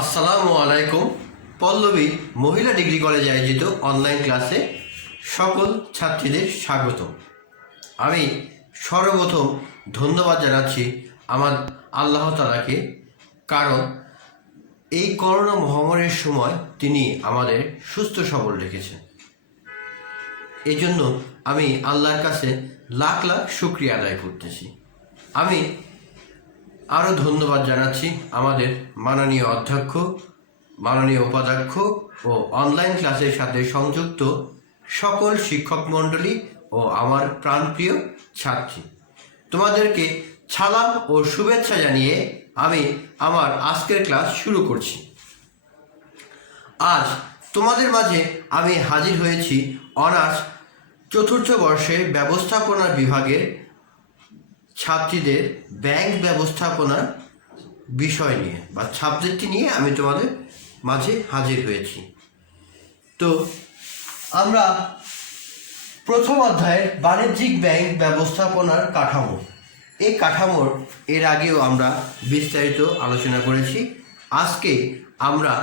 আসসালামু আলাইকুম। পল্লবী মহিলা ডিগ্রি কলেজে আয়োজিত অনলাইন ক্লাসে সকল ছাত্রীদের স্বাগত। আমি সর্বপ্রথম ধন্যবাদ জানাচ্ছি আমার আল্লাহ তাআলাকে, কারণ এই করোনা মহামারীর সময় তিনি আমাদের সুস্থ সবল রেখেছেন। এই জন্য আমি আল্লাহর কাছে লাখ লাখ শুকরিয়া আদায় করতেছি। আমি আরও ধন্যবাদ জানাচ্ছি আমাদের মাননীয় অধ্যক্ষ, মাননীয় উপাধ্যক্ষ ও অনলাইন ক্লাসের সাথে সংযুক্ত সকল শিক্ষক মণ্ডলী ও আমার প্রাণপ্রিয় ছাত্রী। তোমাদেরকে সালাম ও শুভেচ্ছা জানিয়ে আমি আমার আজকের ক্লাস শুরু করছি। আজ তোমাদের মাঝে আমি হাজির হয়েছি অনার্স চতুর্থ বর্ষের ব্যবস্থাপনা বিভাগের ছাত্রীদের ব্যাংক ব্যবস্থাপনার বিষয় নিয়ে বা সাবজেক্টটি নিয়ে আমি তোমাদের মাঝে হাজির হয়েছি। তো আমরা প্রথম অধ্যায়ের বাণিজ্যিক ব্যাংক ব্যবস্থাপনার কাঠামো, এই কাঠামোর এর আগেও আমরা বিস্তারিত আলোচনা করেছি। আজকে আমরা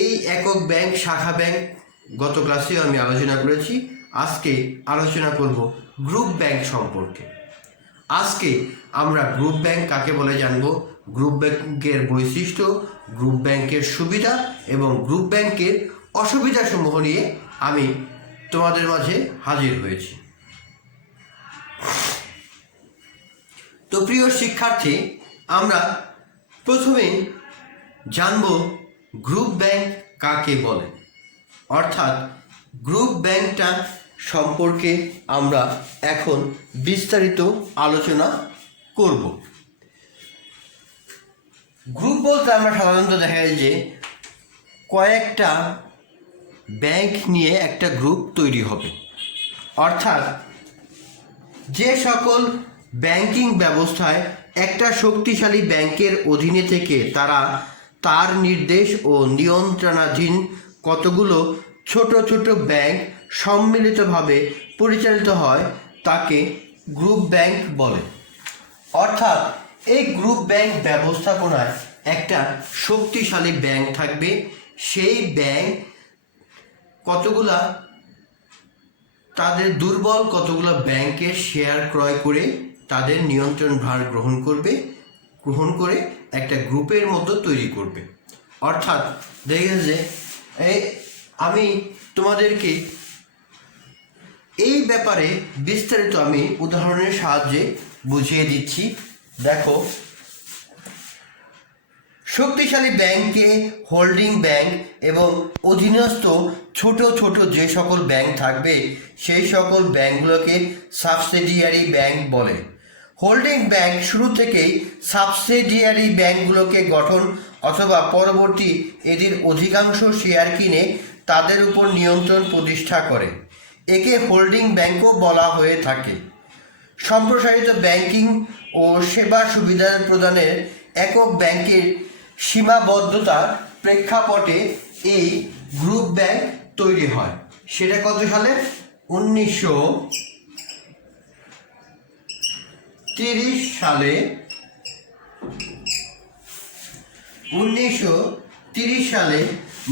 এই একক ব্যাংক, শাখা ব্যাংক গত ক্লাসেও আমি আলোচনা করেছি। আজকে আলোচনা করব গ্রুপ ব্যাংক সম্পর্কে। আজকে আমরা গ্রুপ ব্যাংক কাকে বলে জানব, গ্রুপ ব্যাংকের বৈশিষ্ট্য, গ্রুপ ব্যাংকের সুবিধা এবং গ্রুপ ব্যাংকের অসুবিধাসমূহ নিয়ে আমি তোমাদের মাঝে হাজির হয়েছি। তো প্রিয় শিক্ষার্থী, আমরা প্রথমে জানব গ্রুপ ব্যাংক কাকে বলে, অর্থাৎ গ্রুপ ব্যাংকটা সম্পর্কে আমরা এখন বিস্তারিত আলোচনা করব। গ্রুপ বলতে আমরা সাধারণত দেখা যায় যে কয়েকটা ব্যাংক নিয়ে একটা গ্রুপ তৈরি হবে, অর্থাৎ যে সকল ব্যাংকিং ব্যবস্থায় একটা শক্তিশালী ব্যাংকের অধীনে থেকে তার নির্দেশ ও নিয়ন্ত্রণাধীন কতগুলো ছোট ছোট ব্যাংক সম্মিলিতভাবে পরিচালিত হয় তাকে গ্রুপ ব্যাংক বলে। অর্থাৎ এই গ্রুপ ব্যাংক ব্যবস্থাপনায় একটা শক্তিশালী ব্যাংক থাকবে, সেই ব্যাংক কতগুলা তাদের দুর্বল কতগুলো ব্যাংকের শেয়ার ক্রয় করে তাদের নিয়ন্ত্রণ ভার গ্রহণ করে একটা গ্রুপের মতো তৈরি করবে। অর্থাৎ দেখে যে আমি তোমাদেরকে এই ব্যাপারে বিস্তারিত আমি উদাহরণের সাহায্যে বুঝিয়ে দিচ্ছি। দেখো, শক্তিশালী ব্যাংকে হোল্ডিং ব্যাংক এবং অধীনস্থ ছোট ছোট যে সকল ব্যাংক থাকবে সেই সকল ব্যাংকগুলোকে সাবসিডিয়ারি ব্যাংক বলে। হোল্ডিং ব্যাংক শুরু থেকেই সাবসিডিয়ারি ব্যাংকগুলোকে গঠন অথবা পরবর্তী এদের অধিকাংশ শেয়ার কিনে তাদের উপর নিয়ন্ত্রণ প্রতিষ্ঠা করে। একে হোল্ডিং ব্যাংকও বলা হয়ে থাকে। সম্প্রসারিত ব্যাংকিং ও সেবা সুবিধা প্রদানের একক ব্যাংকের সীমাবদ্ধতার প্রেক্ষাপটে এই গ্রুপ ব্যাংক তৈরি হয়। সেটা কত সালে? 1930 সালে। 1930 সালে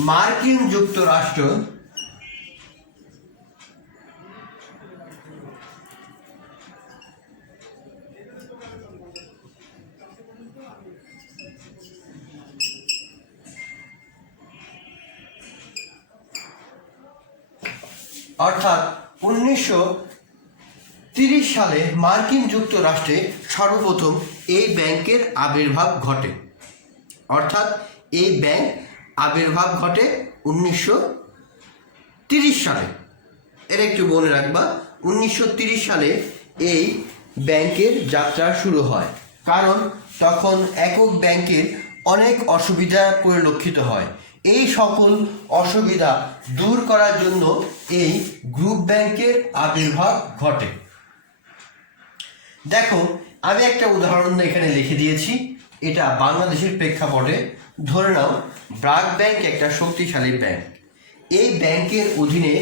মার্কিন যুক্তরাষ্ট্র অর্থাৎ 1930 সালে মার্কিন যুক্তরাষ্ট্রে সর্বপ্রথম এই ব্যাংকের আবির্ভাব ঘটে। অর্থাৎ এই ব্যাংক আবির্ভাব ঘটে 1930 সালে। এর একটু মনে রাখবা, 1930 সালে এই ব্যাংকের যাত্রা শুরু হয়, কারণ তখন একক ব্যাংকের অনেক অসুবিধা পরিলক্ষিত হয়। এই সকল অসুবিধা দূর করার জন্য এই গ্রুপ ব্যাংকের আবির্ভাব ঘটে। দেখো, আমি একটা উদাহরণ এখানে লিখে দিয়েছি, এটা বাংলাদেশের প্রেক্ষাপটে। ধরে নাও ব্র্যাক ব্যাংক একটা শক্তিশালী ব্যাংক। এই ব্যাংকের অধীনে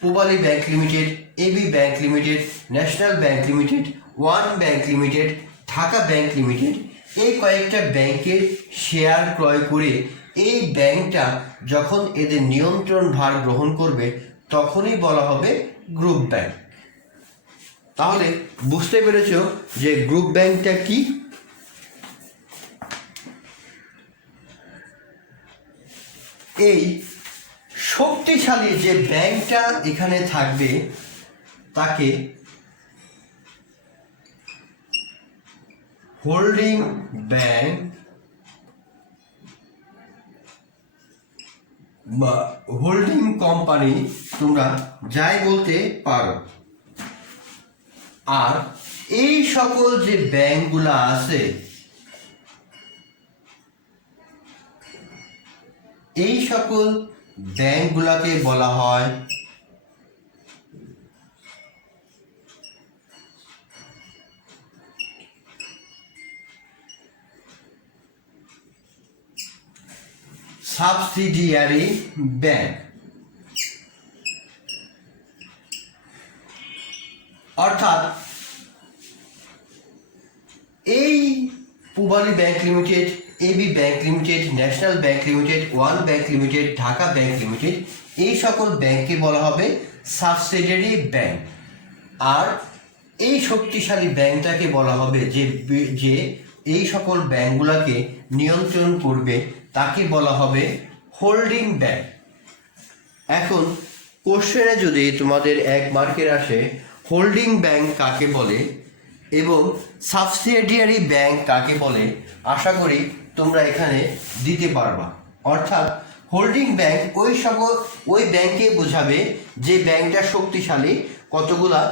Pubali bank limited, AB bank limited, national bank limited, one bank limited, Dhaka bank limited এই কয়েকটা ব্যাংকের শেয়ার ক্রয় করে এই ব্যাংকটা যখন এদের নিয়ন্ত্রণ ভার গ্রহণ করবে তখনই বলা হবে গ্রুপ ব্যাংক। তাহলে বুঝতে পেরেছো যে গ্রুপ ব্যাংকটা কি? এই শক্তিশালী যে ব্যাংকটা এখানে থাকবে তাকে হোল্ডিং ব্যাংক বা হোল্ডিং কোম্পানি তোমরা যাই বলতে পারো। আর এই সকল যে ব্যাংকগুলো আছে এই সকল ব্যাংকগুলোকে বলা হয় সাবসিডিয়ারি ব্যাংক। অর্থাৎ এই Pubali bank limited, AB bank limited, national bank limited, one bank limited, Dhaka bank limited, এই সকল ব্যাংককে বলা হবে সাবসিডিয়ারি ব্যাংক। আর এই শক্তিশালী ব্যাংকটাকে বলা হবে যে এই সকল ব্যাংকগুলোকে নিয়ন্ত্রণ করবে তাকে বলা হবে হোল্ডিং ব্যাংক। এখন কোশ্চেনে যদি তোমাদের 1 মার্কের আসে হোল্ডিং ব্যাংক কাকে বলে এবং সাবসিডিয়ারি ব্যাংক কাকে বলে, আশা করি তোমরা এখানে দিতে পারবা। অর্থাৎ হোল্ডিং ব্যাংক ওই ব্যাংকে বোঝাবে যে ব্যাংকটা শক্তিশালী, কতগুলা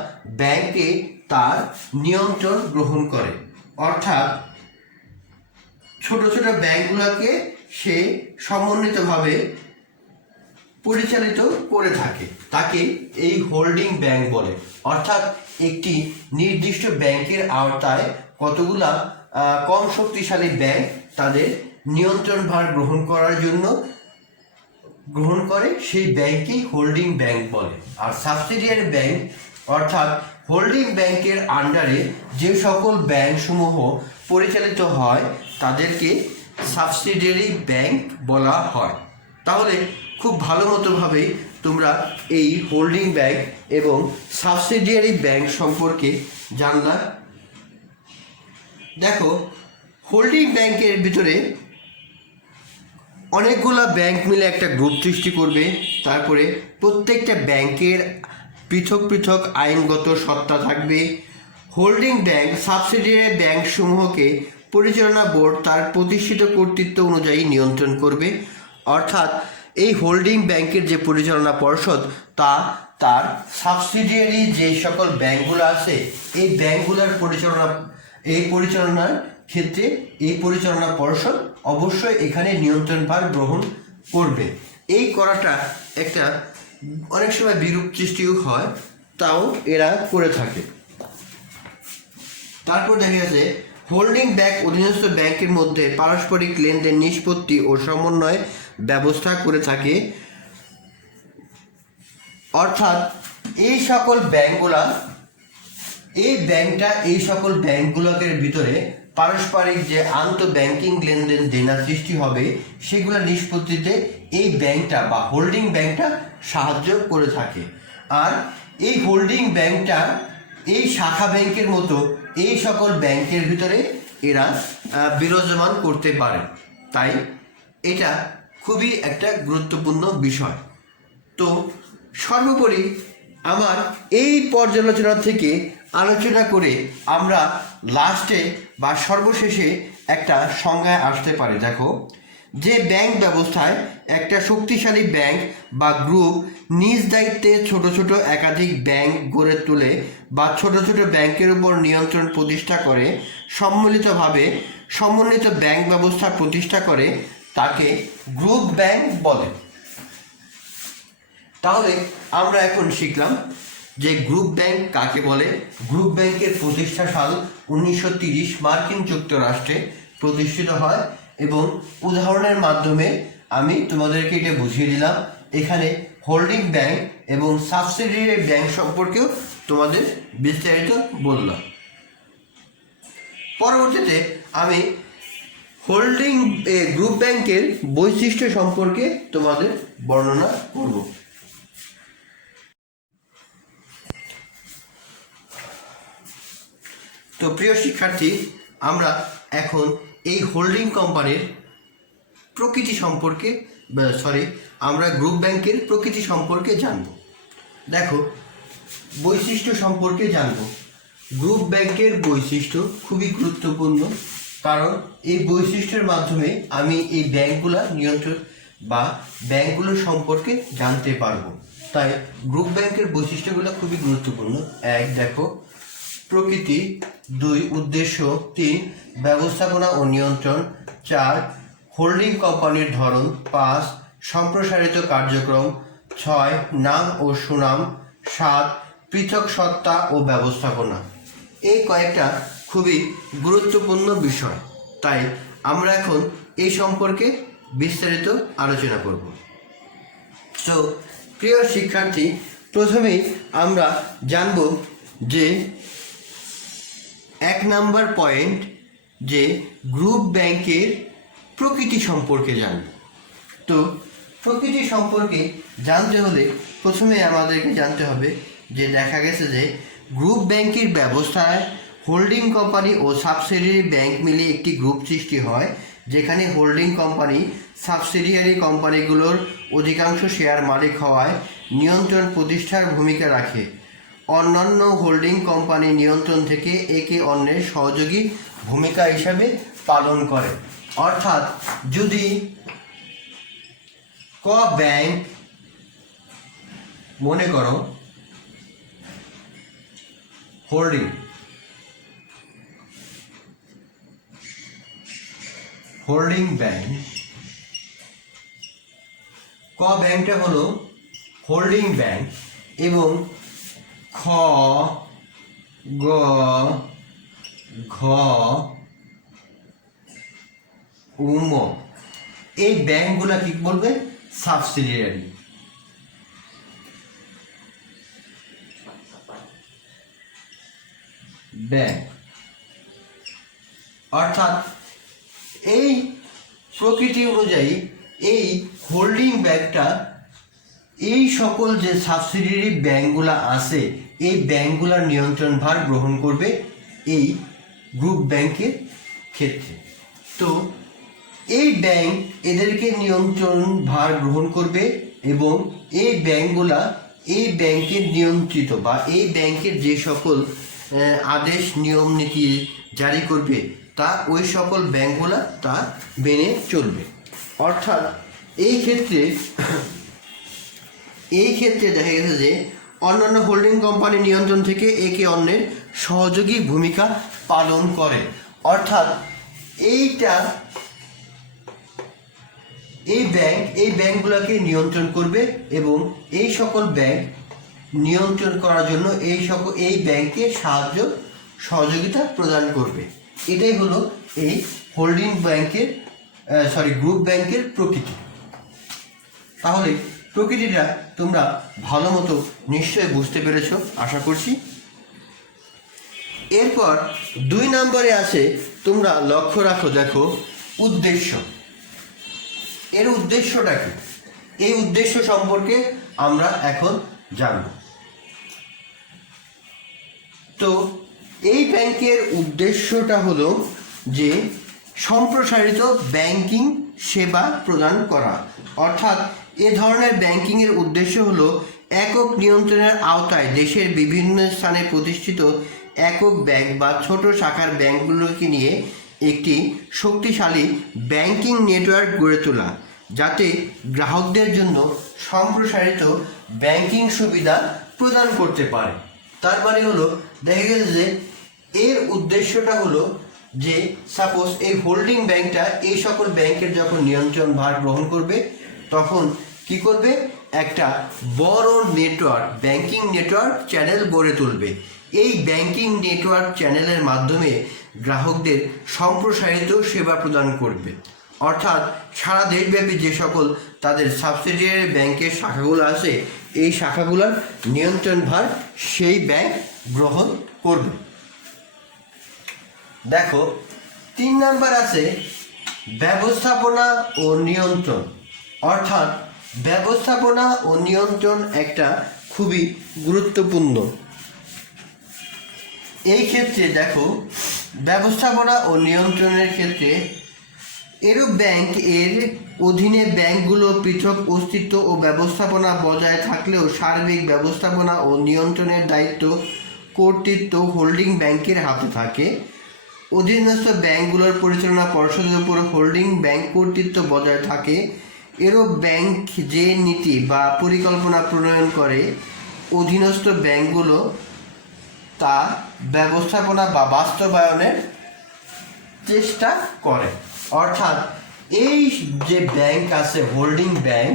ব্যাংকে তার নিয়ন্ত্রণ গ্রহণ করে। অর্থাৎ ছোট ছোট ব্যাংকগুলোকে সে সমন্বিতভাবে পরিচালিত করে থাকে, তাকে এই হোল্ডিং ব্যাংক বলে। অর্থাৎ একটি নির্দিষ্ট ব্যাংকের আওতায় কতগুলা কম শক্তিশালী ব্যাংক তাদের নিয়ন্ত্রণ ভার গ্রহণ করার জন্য গ্রহণ করে, সেই ব্যাংককেই হোল্ডিং ব্যাংক বলে। আর সাবসিডিয়ারি ব্যাংক অর্থাৎ হোল্ডিং ব্যাংকের আন্ডারে যে সকল ব্যাংকসমূহ পরিচালিত হয় তাদেরকে সাবসিডিয়ারি ব্যাংক বলা হয়। তাহলে খুব ভালো মতোভাবে তোমরা এই হোল্ডিং ব্যাংক এবং সাবসিডিয়ারি ব্যাংক সম্পর্কে জানলা। দেখো, হোল্ডিং ব্যাংকের ভিতরে অনেকগুলা ব্যাংক মিলে একটা গ্রুপ সৃষ্টি করবে। তারপরে প্রত্যেকটা ব্যাংকের পৃথক পৃথক আইনগত সত্তা থাকবে। হোল্ডিং ব্যাংক সাবসিডিয়ারি ব্যাংকসমূহকে পরিচালনা বোর্ড তার প্রতিষ্ঠিত কর্তৃত্ব অনুযায়ী নিয়ন্ত্রণ করবে। অর্থাৎ এই হোল্ডিং ব্যাংকের যে পরিচালনা পর্ষদ তা তার সাবসিডিয়ারি যে সকল ব্যাংকগুলো আছে এই ব্যাংকগুলোর পরিচালনার ক্ষেত্রে এই পরিচালনা পর্ষদ অবশ্যই এখানে নিয়ন্ত্রণ ভার গ্রহণ করবে। এই করাটা একটা অনেক সময় বিরূপ সৃষ্টিও হয়, তাও এরা করে থাকে। তারপর দেখা গেছে হোল্ডিং ব্যাংক অধীনস্থ ব্যাংকের মধ্যে পারস্পরিক লেনদেন নিষ্পত্তি ও সমন্বয় ব্যবস্থা করে থাকে। অর্থাৎ এই সকল ব্যাংকগুলা এই সকল ব্যাংকগুলোকে ভিতরে পারস্পরিক যে ব্যাংকিং লেনদেন দেনা সৃষ্টি হবে সেগুলো নিষ্পত্তিতে এই ব্যাংকটা বা হোল্ডিং ব্যাংকটা সাহায্য করে থাকে। আর এই হোল্ডিং ব্যাংকটা এই শাখা ব্যাংকের মতো এই সকল ব্যাংকের ভিতরে এরা বিরাজমান করতে পারে। তাই এটা খুবই একটা গুরুত্বপূর্ণ বিষয়। তো সর্বোপরি আমার এই পর্যালোচনা থেকে আলোচনা করে আমরা লাস্টে বা সর্বশেষে একটা সংজ্ঞায় আসতে পারি। দেখো, যে ব্যাংক ব্যবস্থায় একটা শক্তিশালী ব্যাংক বা গ্রুপ নিজ দায়িত্বে ছোট ছোট একাধিক ব্যাংক গড়ে তোলে বা ছোট ছোট ব্যাংকের উপর নিয়ন্ত্রণ প্রতিষ্ঠা করে সমন্বিত ব্যাংক ব্যবস্থা প্রতিষ্ঠা করে তাকে গ্রুপ ব্যাংক বলে। তাহলে আমরা এখন শিখলাম যে গ্রুপ ব্যাংক কাকে বলে। গ্রুপ ব্যাংকের প্রতিষ্ঠা সাল 1930 মার্কিন যুক্তরাষ্ট্রে প্রতিষ্ঠিত হয় এবং উদাহরণের মাধ্যমে আমি তোমাদেরকে এটা বুঝিয়ে দিলাম। এখানে হোল্ডিং ব্যাংক এবং সাবসিডিয়ারি ব্যাংক সম্পর্কেও তোমাদের বিস্তারিত বললাম। পরবর্তীতে আমি হোল্ডিং গ্রুপ ব্যাংকের বৈশিষ্ট্য সম্পর্কে তোমাদের বর্ণনা করব। তো প্রিয় শিক্ষার্থী, আমরা এখন এই হোল্ডিং কোম্পানির প্রকৃতি সম্পর্কে আমরা গ্রুপ ব্যাংকের প্রকৃতি সম্পর্কে জানব। দেখো, বৈশিষ্ট্য সম্পর্কে জানব। গ্রুপ ব্যাংকের বৈশিষ্ট্য খুবই গুরুত্বপূর্ণ, কারণ এই বৈশিষ্ট্যের মাধ্যমে আমি এই ব্যাংকগুলোর নিয়ন্ত্রণ বা ব্যাংকগুলোর সম্পর্কে জানতে পারবো। তাই গ্রুপ ব্যাংকের বৈশিষ্ট্যগুলো খুবই গুরুত্বপূর্ণ। 1, দেখো প্রকৃতি। 2, উদ্দেশ্য। 3, ব্যবস্থাপনা ও নিয়ন্ত্রণ। 4, হোল্ডিং কোম্পানির ধরন। 5, সম্প্রসারিত কার্যক্রম। 6, নাম ও সুনাম। 7, পৃথক সত্তা ও ব্যবস্থাপনা। এই কয়েকটা খুবই গুরুত্বপূর্ণ বিষয়, তাই আমরা এখন এই সম্পর্কে বিস্তারিত আলোচনা করব। তো প্রিয় শিক্ষার্থী, প্রথমেই আমরা জানব যে 1 নাম্বার পয়েন্ট, যে গ্রুপ ব্যাংকের প্রকৃতি সম্পর্কে জানব। তো প্রকৃতি সম্পর্কে জানতে হলে প্রথমে আমাদেরকে জানতে হবে যে দেখা গেছে যে গ্রুপ ব্যাংকের ব্যবস্থায় হোল্ডিং কোম্পানি ও সাবসিডিয়ারি ব্যাংক মিলে একটি গ্রুপ সৃষ্টি হয়, যেখানে হোল্ডিং কোম্পানি সাবসিডিয়ারি কোম্পানিগুলোর অধিকাংশ শেয়ার মালিক হওয়ায় নিয়ন্ত্রণ প্রতিষ্ঠার ভূমিকা রাখে। অন্যান্য হোল্ডিং কোম্পানি নিয়ন্ত্রণ থেকে একে অন্যের সহযোগী ভূমিকা হিসাবে পালন করে। অর্থাৎ যদি ক ব্যাংক, মনে করো হোল্ডিং ব্যাংক, ক ব্যাংকটা হলো হোল্ডিং ব্যাংক এবং খ, গ, ঘ, উম এই ব্যাংকগুলা কি বলবে? Subsidiary bank. অর্থাৎ এই প্রকৃতি অনুযায়ী এই হোল্ডিং ব্যাংকটা এই সকল যে সাবসিডিয়ারি ব্যাংকগুলা আছে এই ব্যাংকগুলার নিয়ন্ত্রণ ভার গ্রহণ করবে এই গ্রুপ ব্যাংকের ক্ষেত্রে। তো এই ব্যাংক এদেরকে নিয়ন্ত্রণ ভার গ্রহণ করবে এবং এই ব্যাংকগুলা এই ব্যাংকের নিয়ন্ত্রিত বা এই ব্যাংকের যে সকল আদেশ নিয়ম নীতি জারি করবে তা ওই সকল ব্যাংকগুলা তা মেনে চলবে। অর্থাৎ এই ক্ষেত্রে দেখা গেছে যে অন্যান্য হোল্ডিং কোম্পানি নিয়ন্ত্রণ থেকে একে অন্যের সহযোগী ভূমিকা পালন করে। অর্থাৎ এই ব্যাংকগুলোকে নিয়ন্ত্রণ করবে এবং এই সকল ব্যাংক নিয়ন্ত্রণ করার জন্য এই ব্যাংকে সহযোগিতা প্রদান করবে। এটাই হলো এই হোল্ডিং ব্যাংকের গ্রুপ ব্যাংকের প্রকৃতি। তাহলে প্রকৃতিটা তোমরা ভালো মতো নিশ্চয়ই বুঝতে পেরেছো আশা করছি। এরপর 2 নম্বরে আছে, তোমরা লক্ষ্য রাখো, দেখো উদ্দেশ্য। এর উদ্দেশ্যটা কি? এই উদ্দেশ্য সম্পর্কে আমরা এখন জানব। তো এই ব্যাংকের উদ্দেশ্যটা হলো যে সম্প্রসারিত ব্যাংকিং সেবা প্রদান করা। অর্থাৎ এ ধরনের ব্যাংকিংয়ের উদ্দেশ্য হলো একক নিয়ন্ত্রণের আওতায় দেশের বিভিন্ন স্থানে প্রতিষ্ঠিত একক ব্যাংক বা ছোট শাখার ব্যাংকগুলোকে নিয়ে একটি শক্তিশালী ব্যাংকিং নেটওয়ার্ক গড়ে তোলা, যাতে গ্রাহকদের জন্য সম্প্রসারিত ব্যাংকিং সুবিধা প্রদান করতে পারে। তার মানে হলো দেখা গেছে যে এর উদ্দেশ্যটা হলো যে সাপোজ এই হোল্ডিং ব্যাংকটা এই সকল ব্যাংকের যখন নিয়ন্ত্রণ ভার গ্রহণ করবে তখন কি করবে? একটা বড় নেটওয়ার্ক, ব্যাংকিং নেটওয়ার্ক চ্যানেল গড়ে তুলবে। এই ব্যাংকিং নেটওয়ার্ক চ্যানেলের মাধ্যমে গ্রাহকদের সম্প্রসারিত সেবা প্রদান করবে। অর্থাৎ সারা দেশব্যাপী যে সকল তাদের সাবসিডিয়ারি ব্যাংকের শাখাগুলো আছে এই শাখাগুলোর নিয়ন্ত্রণ ভার সেই ব্যাংক গ্রহণ করবে। দেখো 3 নাম্বার আছে ব্যবস্থাপনা ও নিয়ন্ত্রণ, অর্থাৎ ব্যবস্থাপনা ও নিয়ন্ত্রণ একটা খুবই গুরুত্বপূর্ণ। এই ক্ষেত্রে দেখো, ব্যবস্থাপনা ও নিয়ন্ত্রণের ক্ষেত্রে এরূপ ব্যাংক এর অধীনে ব্যাংকগুলো পৃথক অস্তিত্ব ও ব্যবস্থাপনা বজায় থাকলেও সার্বিক ব্যবস্থাপনা ও নিয়ন্ত্রণের দায়িত্ব কর্তৃত্ব হোল্ডিং ব্যাংকের হাতে থাকে। অধীনস্থ ব্যাংকগুলোর পরিচালনা পর্ষদের উপর হোল্ডিং ব্যাংক কর্তৃত্ব বজায় থাকে। এরূপ ব্যাংক যে নীতি বা পরিকল্পনা প্রণয়ন করে, অধীনস্থ ব্যাংকগুলো তা ব্যবস্থাপনা বা বাস্তবায়নের চেষ্টা করে। অর্থাৎ এই যে ব্যাংক আছে হোল্ডিং ব্যাংক,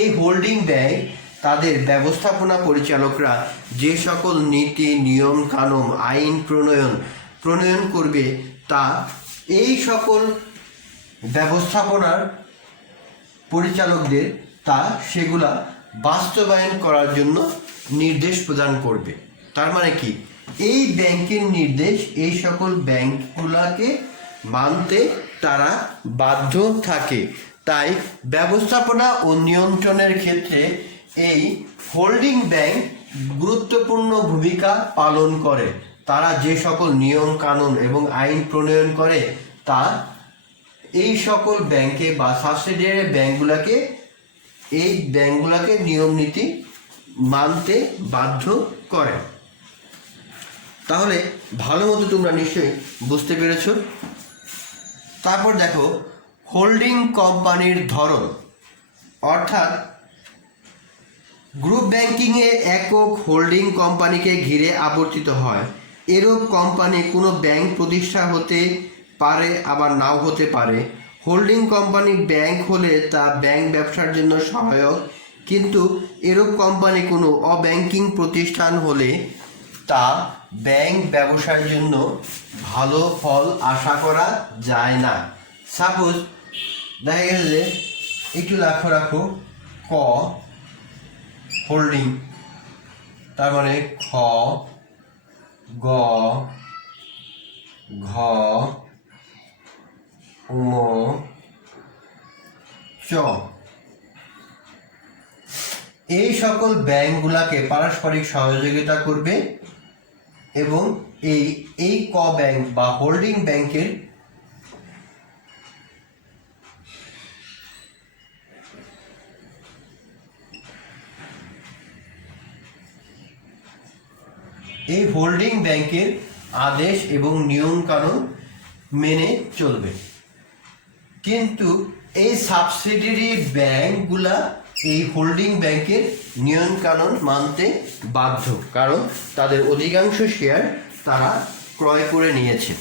এই হোল্ডিং ব্যাংক তাদের ব্যবস্থাপনা পরিচালকরা যে সকল নীতি নিয়ম কানুন আইন প্রণয়ন করবে, তা এই সকল ব্যবস্থাপনার পরিচালকদের তা সেগুলা বাস্তবায়ন করার জন্য নির্দেশ প্রদান করবে। তার মানে কি, এই ব্যাংকের নির্দেশ এই সকল ব্যাংকগুলোকে মানতে তারা বাধ্য থাকে। তাই ব্যবস্থাপনা ও নিয়ন্ত্রণের ক্ষেত্রে এই হোল্ডিং ব্যাংক গুরুত্বপূর্ণ ভূমিকা পালন করে। তারা যে সকল নিয়ম কানুন এবং আইন প্রণয়ন করে, তা এই সকল ব্যাংকে বা সাবসিডিয়ারি ব্যাংকগুলোকে নিয়ম নীতি মানতে বাধ্য করে। তাহলে ভালো মতো তোমরা নিশ্চয়ই বুঝতে পেরেছ। তারপর দেখো, হোল্ডিং কোম্পানির ধরন, অর্থাৎ গ্রুপ ব্যাংকিংয়ে একক হোল্ডিং কোম্পানিকে ঘিরে আবর্তিত হয়। এরূপ কোম্পানি কোনো ব্যাংক প্রতিষ্ঠা হতে পারে, আবার নাও হতে পারে। হোল্ডিং কোম্পানি ব্যাংক হলে তা ব্যাংক ব্যবসার জন্য সহায়ক, কিন্তু এরূপ কোম্পানি কোনো অব্যাংকিং প্রতিষ্ঠান হলে তা ব্যাংক ব্যবসার জন্য ভালো ফল আশা করা যায় না। সাপোজ দেখা গেছে যে একটু রাখো ক হোল্ডিং, তার মানে খ গ ঘ ঙ চ, এই সকল ব্যাংকগুলোকে পারস্পরিক সহযোগিতা করবে এবং এই ক ব্যাংক বা হোল্ডিং ব্যাংকের আদেশ এবং নিয়ম কানুন মেনে চলবে। কিন্তু এই সাবসিডিয়ারি ব্যাংকগুলা এই হোল্ডিং ব্যাংকের নিয়ম কানুন মানতে বাধ্য, কারণ তাদের অধিকাংশ শেয়ার তারা ক্রয় করে নিয়েছে।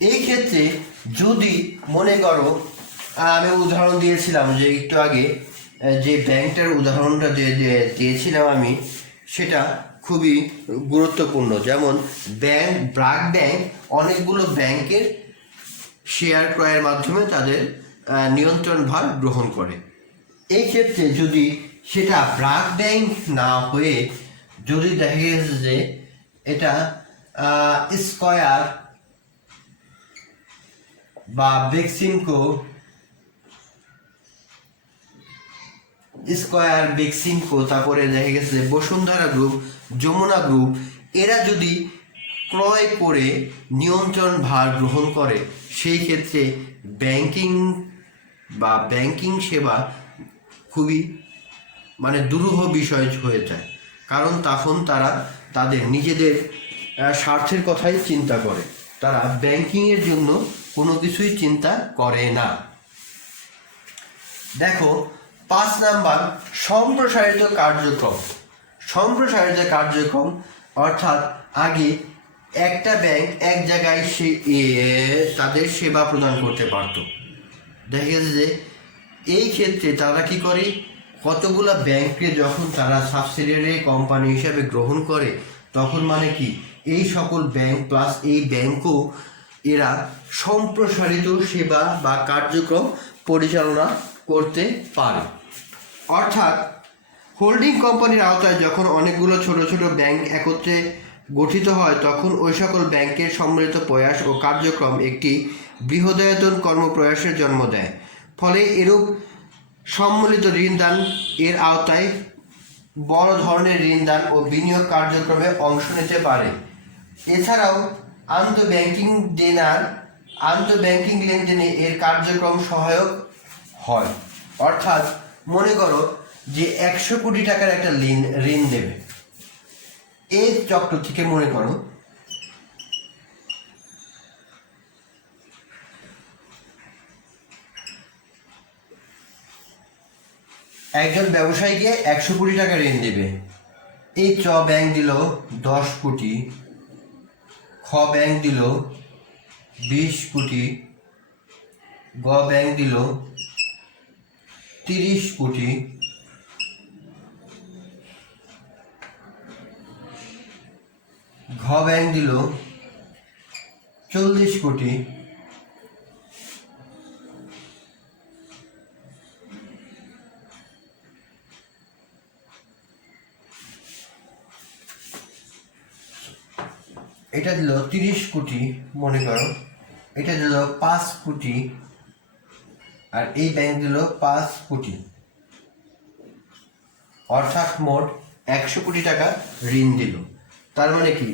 এই ক্ষেত্রে যদি মনে করো, আমি উদাহরণ দিয়েছিলাম যে একটু আগে যে ব্যাংকটার উদাহরণটা দিয়েছিলাম আমি, সেটা খুবই গুরুত্বপূর্ণ। যেমন ব্র্যাক ব্যাংক অনেকগুলো ব্যাংকের শেয়ার ক্রয়ের মাধ্যমে তাদের নিয়ন্ত্রণ ভার গ্রহণ করে। এই ক্ষেত্রে যদি সেটা ব্র্যাক ব্যাংক না হয়ে যদি দেখা গেছে যে এটা স্কয়ার বা বেক্সিমকো, তারপরে দেখা গেছে বসুন্ধরা গ্রুপ, যমুনা গ্রুপ, এরা যদি ক্রয় করে নিয়ন্ত্রণ ভার গ্রহণ করে, সেই ক্ষেত্রে ব্যাংকিং সেবা খুবই দুরূহ বিষয় হয়ে যায়। কারণ তখন তারা তাদের নিজেদের স্বার্থের কথাই চিন্তা করে, তারা ব্যাংকিংয়ের জন্য কোনো কিছুই চিন্তা করে না। দেখো 5 নাম্বার, সম্প্রসারিত কার্যক্রম। অর্থাৎ আগে একটা ব্যাংক এক জায়গায় তাদের সেবা প্রদান করতে পারত। দেখা গেছে যে এই ক্ষেত্রে তারা কি করে, কতগুলো ব্যাংককে যখন তারা সাবসিডিয়ারি কোম্পানি হিসাবে গ্রহণ করে, তখন এই সকল ব্যাংক প্লাস এই ব্যাংকও এরা সম্প্রসারিত সেবা বা কার্যক্রম পরিচালনা করতে পারে। অর্থাৎ হোল্ডিং কোম্পানির আওতায় যখন অনেকগুলো ছোট ছোট ব্যাংক একত্রে গঠিত হয় তখন ওই সকল ব্যাংকের সম্মিলিত প্রয়াস ও কার্যক্রম একটি বৃহদায়তন কর্মপ্রয়াসের জন্ম দেয়। ফলে এরূপ সম্মিলিত ঋণদান এর আওতায় বড় ধরনের ঋণদান ও বিনিয়োগ কার্যক্রমে অংশ নিতে পারে। এছাড়াও আন্তঃব্যাংকিং লেনদেনে এর কার্যক্রম সহায়ক হয়। অর্থাৎ মনে করো যে 100 কোটি টাকার একটা ঋণ দেবে, এই চক্র থেকে মনে করো একজন ব্যবসায়ীকে 100 কোটি টাকা ঋণ দেবে। এই ব্যাংক দিল 10 কোটি, খ ব্যাংক দিল 20 কোটি, গ ব্যাংক দিল 30 কোটি, ঘ ব্যাংক দিল 40 কোটি, এটা দিল 30 কোটি মনে করো, এটা দিল 5 কোটি, আর এই ব্যাংক দিল 5 কোটি, অর্থাৎ মোট 100 কোটি টাকা ঋণ দিল। তার মানে কি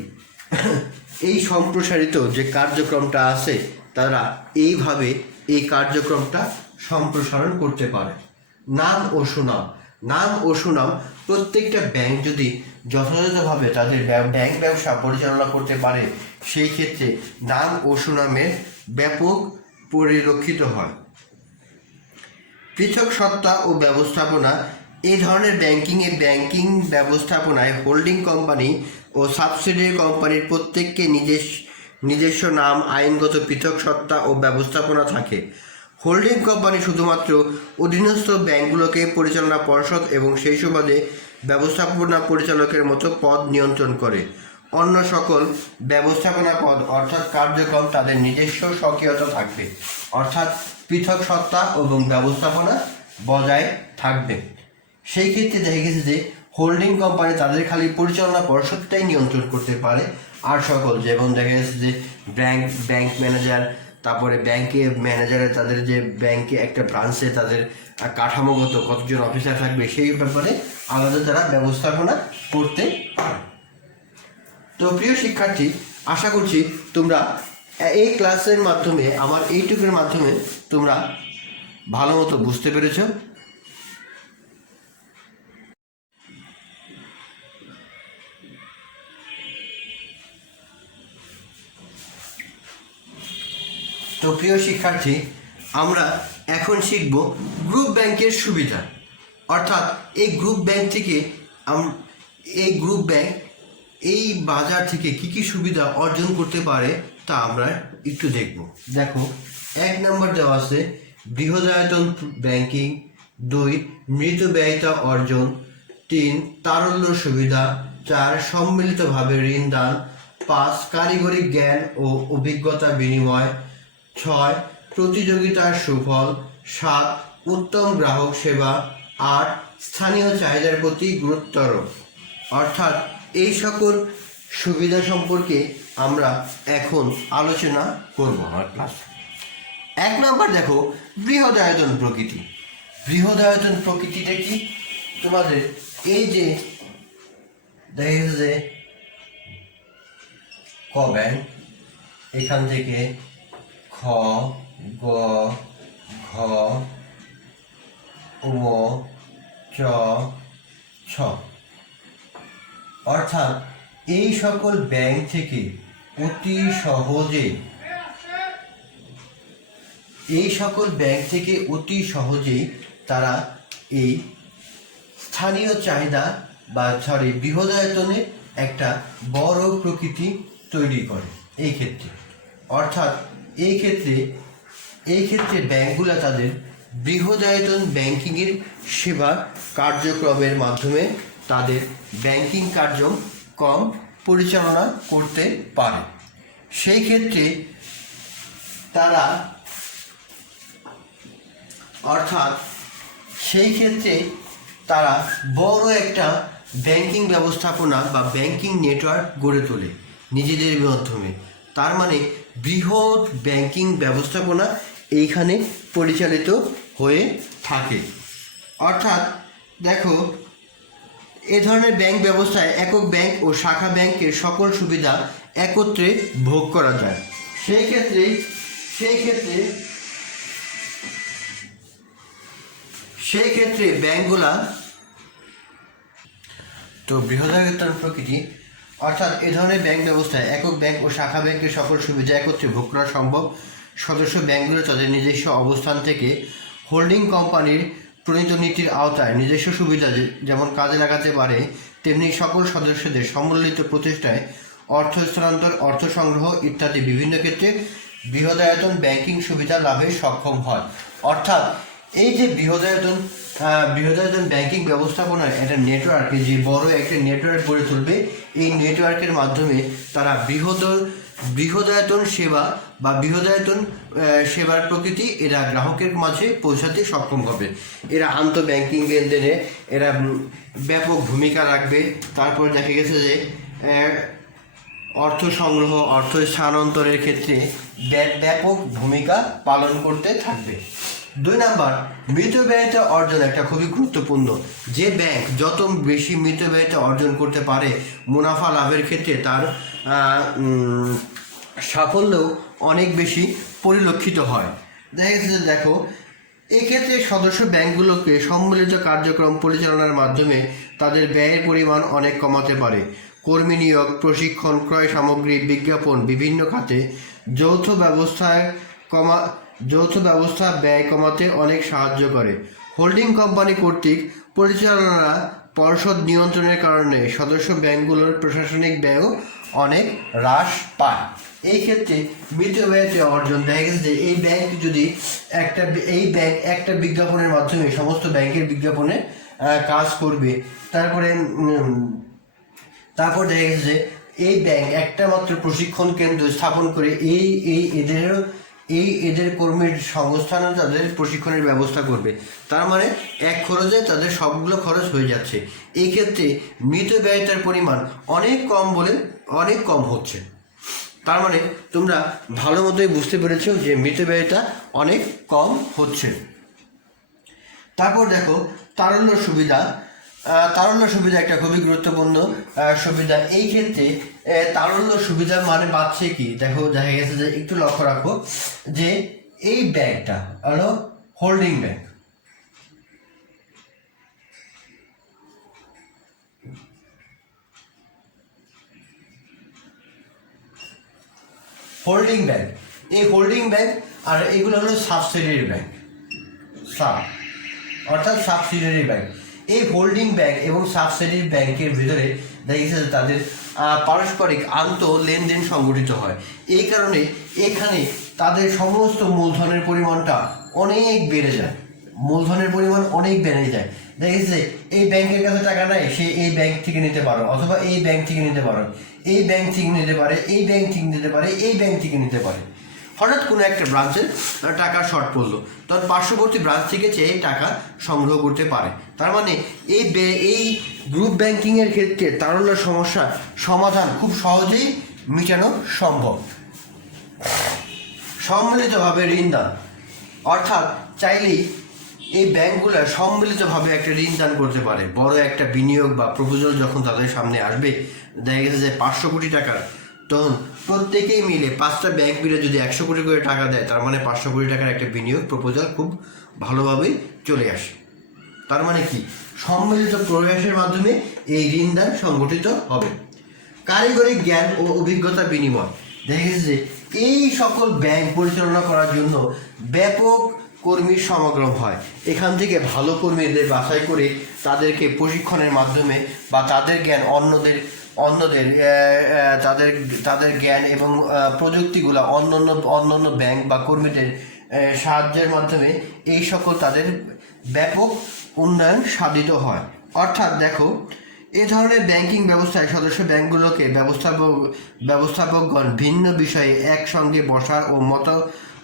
এই সম্প্রসারিত যে কার্যক্রমটা আছে তারা এইভাবে এই কার্যক্রমটা সম্প্রসারণ করতে পারে। নাম ও সুনাম প্রত্যেকটা ব্যাংক যদি যথাযথভাবে তাদের ব্যাংক ব্যবসা পরিচালনা করতে পারে সেই ক্ষেত্রে নাম ও সুনামের ব্যাপক পরিলক্ষিত হয়। পৃথক সত্তা ও ব্যবস্থাপনা এই ধরনের ব্যাংকিং ব্যবস্থাপনায় হোল্ডিং কোম্পানি ও সাবসিডিয়ারি কোম্পানির প্রত্যেককে নিজস্ব নাম, আইনগত পৃথক সত্তা ও ব্যবস্থাপনা থাকে। হোল্ডিং কোম্পানি শুধুমাত্র অধীনস্থ ব্যাংকগুলোকে পরিচালনা পর্ষদ এবং সেই সুবাদে ব্যবস্থাপনা পরিচালকের মতো পদ নিয়ন্ত্রণ করে। অন্য সকল ব্যবস্থাপনা পদ অর্থাৎ কার্যক্রম তাদের নিজস্ব স্বকীয়তা থাকবে, অর্থাৎ পৃথক সত্তা এবং ব্যবস্থাপনা বজায় থাকবে। সেই ক্ষেত্রে দেখা গেছে যে হোল্ডিং কোম্পানি তাদের খালি পরিচালনা পর্ষদটাই নিয়ন্ত্রণ করতে পারে, আর সকল যেমন দেখা গেছে যে ব্যাংক ম্যানেজার, তারপরে ব্যাংকে ম্যানেজারের তাদের যে ব্যাংকে একটা ব্রাঞ্চে তাদের কাঠামোগত কতজন অফিসার থাকবে সেই ব্যাপারে আলাদা তারা ব্যবস্থাপনা করতে পারে। তো প্রিয় শিক্ষার্থী, আশা করছি তোমরা এই ক্লাসের মাধ্যমে, আমার এইটুকুর মাধ্যমে তোমরা ভালো মতো বুঝতে পেরেছ। তো প্রিয় শিক্ষার্থী, আমরা এখন শিখব গ্রুপ ব্যাংকের সুবিধা। অর্থাৎ এই গ্রুপ ব্যাংক থেকে এই বাজার থেকে কি কি সুবিধা অর্জন করতে পারে তা আমরা একটু দেখব। দেখো, 1 নম্বর দেওয়া আছে বৃহদায়তন ব্যাংকিং, 2 মৃত ব্যয়িতা অর্জন, 3 তারল্য সুবিধা, 4 সম্মিলিতভাবে ঋণদান, 5 কারিগরি জ্ঞান ও অভিজ্ঞতা বিনিময়, 6 প্রতিযোগিতার সুফল, 7 উত্তম গ্রাহক সেবা, 8 স্থানীয় চাহিদার প্রতি গুরুত্বারোপ। অর্থাৎ এই সকল সুবিধা সম্পর্কে আমরা এখন আলোচনা করব আমার ক্লাসে। 1 নম্বর দেখো বৃহদায়তন প্রকৃতি। বৃহদায়তন প্রকৃতিটা কি? তোমাদের এই যে দেখা গেছে যে ক ব্যাংক, এখান থেকে খ, গ, ঘ, ও, চ, ছ, অর্থাৎ এই সকল ব্যাংক থেকে অতি সহজেই তারা এই স্থানীয় চাহিদা বা বৃহদায়তনের একটা বড় প্রকৃতি তৈরি করে। এই ক্ষেত্রে অর্থাৎ এই ক্ষেত্রে ব্যাংকগুলো তাদের বৃহদায়তন ব্যাংকিংয়ের সেবা কার্যক্রমের মাধ্যমে তাদের ব্যাংকিং কার্যক্রম পরিচালনা করতে পারে। সেই ক্ষেত্রে তারা বড় একটা ব্যাংকিং ব্যবস্থাপনা বা ব্যাংকিং নেটওয়ার্ক গড়ে তোলে নিজেদের মাধ্যমে। তার মানে বৃহৎ ব্যাংকিং ব্যবস্থাপনা এইখানে পরিচালিত হয়ে থাকে। অর্থাৎ দেখো, এ ধরনের ব্যাংক ব্যবস্থায় একক ব্যাংক ও শাখা ব্যাংকের সকল সুবিধা একত্রে ভোগ করা যায়। সেই ক্ষেত্রে ব্যাংকগুলা তো বৃহদায়তন প্রকৃতি। অর্থাৎ এ ধরনের ব্যাংক ব্যবস্থায় একক ব্যাংক ও শাখা ব্যাংকের সকল সুবিধা একত্রে ভোগ করা সম্ভব। সদস্য ব্যাংকগুলো তাদের নিজস্ব অবস্থান থেকে হোল্ডিং কোম্পানির প্রণীত নীতির আওতায় নিজস্ব সুবিধা যেমন কাজে লাগাতে পারে, তেমনি সকল সদস্যদের সম্মিলিত প্রচেষ্টায় অর্থ স্থানান্তর, অর্থ সংগ্রহ ইত্যাদি বিভিন্ন ক্ষেত্রে বৃহদায়তন ব্যাংকিং সুবিধা লাভে সক্ষম হয়। অর্থাৎ এই যে বৃহদায়তন ব্যাংকিং ব্যবস্থাপনার একটা নেটওয়ার্কে যে বড় একটা নেটওয়ার্ক গড়ে তুলবে, এই নেটওয়ার্কের মাধ্যমে তারা বৃহদায়তন সেবা বা বৃহদায়তন সেবার প্রকৃতি এরা গ্রাহকের মাঝে পৌঁছাতে সক্ষম হবে। এরা আন্তঃব্যাংকিং লেনদেনে এরা ব্যাপক ভূমিকা রাখবে। তারপর দেখা গেছে যে অর্থ সংগ্রহ, অর্থ স্থানান্তরের ক্ষেত্রে ব্যাপক ভূমিকা পালন করতে থাকবে। 2 নাম্বার, মিতব্যয়িতা অর্জন একটা খুবই গুরুত্বপূর্ণ। যে ব্যাংক যত বেশি মিতব্যয়িতা অর্জন করতে পারে, মুনাফা লাভের ক্ষেত্রে তার সাফল্য অনেক বেশি পরিলক্ষিত হয়। দেখো, এক্ষেত্রে সদস্য ব্যাংকগুলোকে সম্মিলিত কার্যক্রম পরিচালনার মাধ্যমে তাদের ব্যয়ের পরিমাণ অনেক কমাতে পারে। কর্মী নিয়োগ, প্রশিক্ষণ, ক্রয় সামগ্রী, বিজ্ঞাপন বিভিন্ন খাতে যৌথ ব্যবস্থা ব্যয় কমাতে অনেক সাহায্য করে। হোল্ডিং কোম্পানি কর্তৃক পরিচালনা পর্ষদ নিয়ন্ত্রণের কারণে সদস্য ব্যাংকগুলোর প্রশাসনিক ব্যয়ও অনেক হ্রাস পায়। এই ক্ষেত্রে মিতব্যয়িতা অর্জন দেখা গেছে যে এই ব্যাংক যদি একটা বিজ্ঞাপনের মাধ্যমে সমস্ত ব্যাংকের বিজ্ঞাপনে কাজ করবে, তারপর দেখা গেছে যে এই ব্যাংক একটা মাত্র প্রশিক্ষণ কেন্দ্র স্থাপন করে এদের কর্মীর সংস্থানে তাদের প্রশিক্ষণের ব্যবস্থা করবে। তার মানে এক খরচে তাদের সবগুলো খরচ হয়ে যাচ্ছে। এই ক্ষেত্রে মিতব্যয়িতার পরিমাণ অনেক কম হচ্ছে। তার মানে তোমরা ভালো মতোই বুঝতে পেরেছো যে মিতব্যয়িতা অনেক কম হচ্ছে। তারপর দেখো, তারল্য সুবিধা একটা খুবই গুরুত্বপূর্ণ সুবিধা। এই ক্ষেত্রে তারল্য সুবিধা মানে পাচ্ছে কি, দেখা গেছে যে একটু লক্ষ্য রাখো যে এই ব্যাংকটা হলো হোল্ডিং ব্যাংক। এই হোল্ডিং ব্যাংক আর এগুলো হলো সাবসিডিয়ারি ব্যাংক, অর্থাৎ সাবসিডিয়ারি ব্যাংক। এই হোল্ডিং ব্যাংক এবং সাবসিডিয়ারি ব্যাংকের ভিতরে দেখা গেছে যে তাদের পারস্পরিক লেনদেন সংগঠিত হয়। এই কারণে এখানে তাদের সমস্ত মূলধনের পরিমাণটা অনেক বেড়ে যায়। দেখা গেছে এই ব্যাংকের কাছে টাকা নাই, সে এই ব্যাংক থেকে নিতে পারো, অথবা এই ব্যাংক থেকে নিতে পারো, এই ব্যাংক থেকে নিতে পারে, এই ব্যাংক থেকে নিতে পারে, এই ব্যাংক থেকে নিতে পারে। হঠাৎ কোনো একটা ব্রাঞ্চের টাকা শর্ট পড়লো, তখন পার্শ্ববর্তী ব্রাঞ্চ থেকে চেয়ে টাকা সংগ্রহ করতে পারে। তার মানে এই গ্রুপ ব্যাংকিংয়ের ক্ষেত্রে তারল্য সমস্যার সমাধান খুব সহজেই মেটানো সম্ভব। সম্মিলিতভাবে ঋণদান, অর্থাৎ চাইলেই এই ব্যাংকগুলো সম্মিলিতভাবে একটা ঋণ দান করতে পারে। বড় একটা বিনিয়োগ বা প্রপোজাল যখন তাদের সামনে আসবে, দেখা গেছে যে 500 কোটি টাকার, তখন প্রত্যেকেই মিলে 5টা ব্যাংক মিলে যদি 100 কোটি করে টাকা দেয়, তার মানে 500 কোটি টাকার একটা বিনিয়োগ প্রপোজাল খুব ভালোভাবেই চলে আসে। তার মানে কি, সম্মিলিত প্রয়াসের মাধ্যমে এই ঋণদান সংগঠিত হবে। কারিগরি জ্ঞান ও অভিজ্ঞতা বিনিময়, দেখা গেছে যে এই সকল ব্যাংক পরিচালনা করার জন্য ব্যাপক কর্মীর সমাগম হয়। এখান থেকে ভালো কর্মীদের বাছাই করে তাদেরকে প্রশিক্ষণের মাধ্যমে বা তাদের জ্ঞান তাদের জ্ঞান এবং প্রযুক্তিগুলো অন্যান্য ব্যাংক বা কর্মীদের সাহায্যের মাধ্যমে এই সকল তাদের ব্যাপক উন্নয়ন সাধিত হয়। অর্থাৎ দেখো, এ ধরনের ব্যাংকিং ব্যবস্থায় সদস্য ব্যাংকগুলোকে ব্যবস্থাপকগণ ভিন্ন বিষয়ে একসঙ্গে বসার ও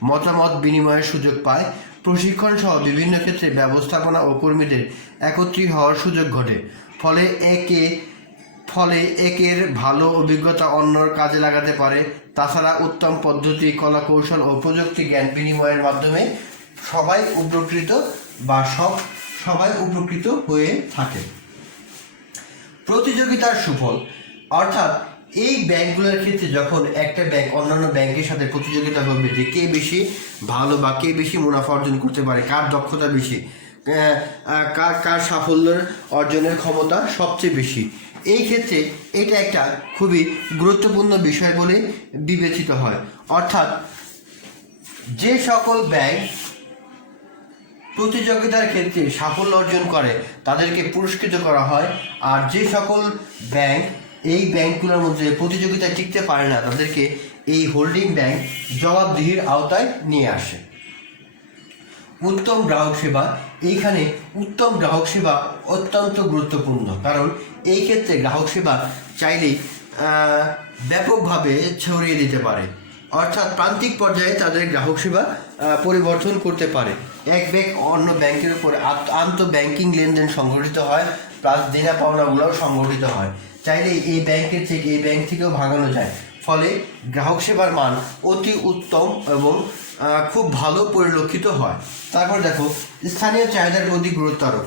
মতামত বিনিময়ের সুযোগ পায়। প্রশিক্ষণ সহ বিভিন্ন ক্ষেত্রে ব্যবস্থাপনা ও কর্মীদের একত্রিত হওয়ার সুযোগ ঘটে। ফলে একের ভালো অভিজ্ঞতা অন্যর কাজে লাগাতে পারে। তাছাড়া উত্তম পদ্ধতি, কলা কৌশল ও প্রযুক্তি জ্ঞান বিনিময়ের মাধ্যমে সবাই উপকৃত হয়ে থাকে। প্রতিযোগিতার সুফল, অর্থাৎ এই ব্যাংকগুলোর ক্ষেত্রে যখন একটা ব্যাংক অন্যান্য ব্যাংকের সাথে প্রতিযোগিতা করবে যে কে বেশি ভালো বা কে বেশি মুনাফা অর্জন করতে পারে, কার দক্ষতা বেশি, কার সাফল্যের অর্জনের ক্ষমতা সবচেয়ে বেশি, এই ক্ষেত্রে এটা একটা খুবই গুরুত্বপূর্ণ বিষয় বলে বিবেচিত হয়। অর্থাৎ যে সকল ব্যাংক প্রতিযোগিতার ক্ষেত্রে সাফল্য অর্জন করে তাদেরকে পুরস্কৃত করা হয়, আর যে সকল ব্যাংক এই ব্যাংকগুলোর মধ্যে প্রতিযোগিতায় টিকতে পারে না তাদেরকে এই হোল্ডিং ব্যাংক জবাবদিহির আওতায় নিয়ে আসে। উত্তম গ্রাহক সেবা, এইখানে উত্তম গ্রাহক সেবা অত্যন্ত গুরুত্বপূর্ণ, কারণ এই ক্ষেত্রে গ্রাহক সেবা চাইলেই ব্যাপকভাবে ছড়িয়ে দিতে পারে। অর্থাৎ প্রান্তিক পর্যায়ে তাদের গ্রাহক সেবা পরিবর্তন করতে পারে। এক ব্যাংক অন্য ব্যাংকের উপর আন্তঃ ব্যাংকিং লেনদেন সংগঠিত হয়, প্লাস দেনা পাওনাগুলোও সংগঠিত হয়। চাইলেই এই ব্যাংকের থেকে এই ব্যাংক থেকেও ভাগানো যায়, ফলে গ্রাহক সেবার মান অতি উত্তম এবং খুব ভালো পরিলক্ষিত হয়। তারপর দেখো স্থানীয় চাহিদার প্রতি গুরুত্ব আরোপ।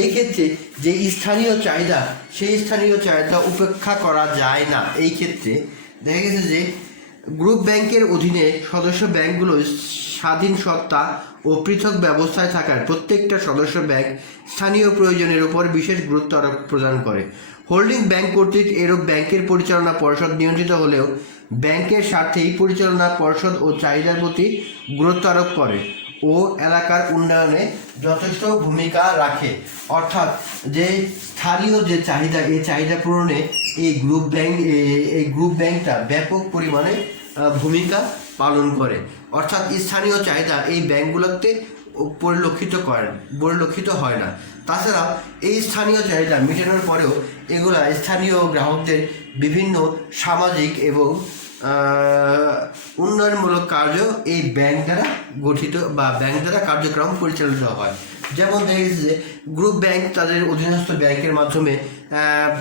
এই ক্ষেত্রে যে স্থানীয় চাহিদা, সেই স্থানীয় চাহিদা উপেক্ষা করা যায় না। এই ক্ষেত্রে দেখা গেছে যে গ্রুপ ব্যাংকের অধীনে সদস্য ব্যাংকগুলো স্বাধীন সত্তা ও পৃথক ব্যবস্থায় থাকার প্রত্যেকটা সদস্য ব্যাংক স্থানীয় প্রয়োজনের উপর বিশেষ গুরুত্ব আরোপ প্রদান করে। হোল্ডিং ব্যাংক কর্তৃক এরূপ ব্যাংকের পরিচালনা পর্ষদ নিয়ন্ত্রিত হলেও ব্যাংকের স্বার্থেই পরিচালনা পর্ষদ ও চাহিদার প্রতি গুরুত্ব আরোপ করে ও এলাকার উন্নয়নে যথেষ্ট ভূমিকা রাখে। অর্থাৎ যে স্থানীয় যে চাহিদা, এই চাহিদা পূরণে এই গ্রুপ ব্যাংকটা ব্যাপক পরিমাণে ভূমিকা পালন করে। অর্থাৎ স্থানীয় চাহিদা এই ব্যাংকগুলোতে পরিলক্ষিত হয় না। তাছাড়া এই স্থানীয় চাহিদা মেটানোর পরেও এগুলা স্থানীয় গ্রাহকদের বিভিন্ন সামাজিক এবং উন্নয়নমূলক কার্য এই ব্যাংক দ্বারা গঠিত বা ব্যাংক দ্বারা কার্যক্রম পরিচালিত হয়। যেমন দেখা গেছে যে গ্রুপ ব্যাংক তাদের অধীনস্থ ব্যাংকের মাধ্যমে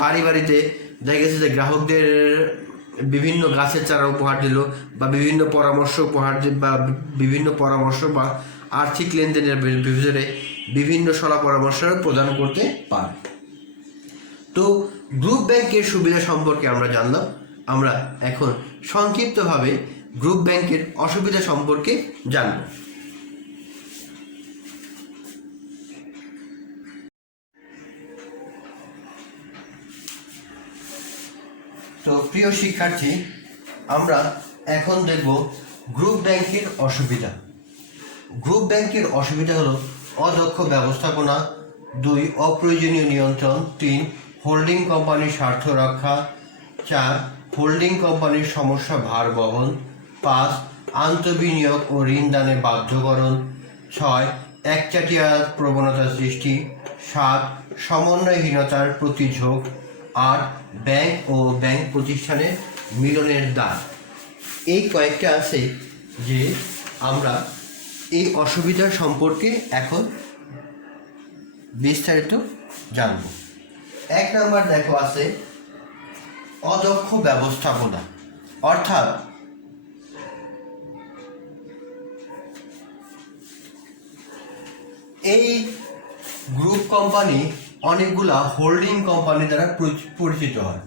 বাড়িতে দেখা গেছে যে গ্রাহকদের বিভিন্ন গাছের চারা উপহার দিল বা বিভিন্ন পরামর্শ বা আর্থিক লেনদেনের ভিতরে বিভিন্ন সলা পরামর্শ প্রদান করতে পারে। তো গ্রুপ ব্যাংকের সুবিধা সম্পর্কে আমরা জানলাম। আমরা এখন সংক্ষিপ্তভাবে গ্রুপ ব্যাংকের অসুবিধা সম্পর্কে জানব। তো প্রিয় শিক্ষার্থী, আমরা এখন দেখব গ্রুপ ব্যাংকের অসুবিধা। গ্রুপ ব্যাংকের অসুবিধা হলো অদক্ষ ব্যবস্থাপনা, 2 অপ্রয়োজনীয় নিয়ন্ত্রণ, 3 হোল্ডিং কোম্পানির স্বার্থ রক্ষা, 4 হোল্ডিং কোম্পানির সমস্যা ভার বহন, 5 আন্তঃবিনিয়োগ ও ঋণ দানে বাধ্যকরণ, 6 একচাটিয়া প্রবণতা সৃষ্টি, 7 সমন্বয়হীনতার প্রতি ঝোঁক, 8 ব্যাংক ও ব্যাংক প্রতিষ্ঠানের মিলনের দ্বার। এই কয়েকটা আছে যে আমরা এই অসুবিধা সম্পর্কে এখন বিস্তারিত জানব। 1 নম্বর দেখো আছে অদক্ষ ব্যবস্থাপনা। অর্থাৎ এই গ্রুপ কোম্পানি অনেকগুলা হোল্ডিং কোম্পানি দ্বারা পরিচিত হয়।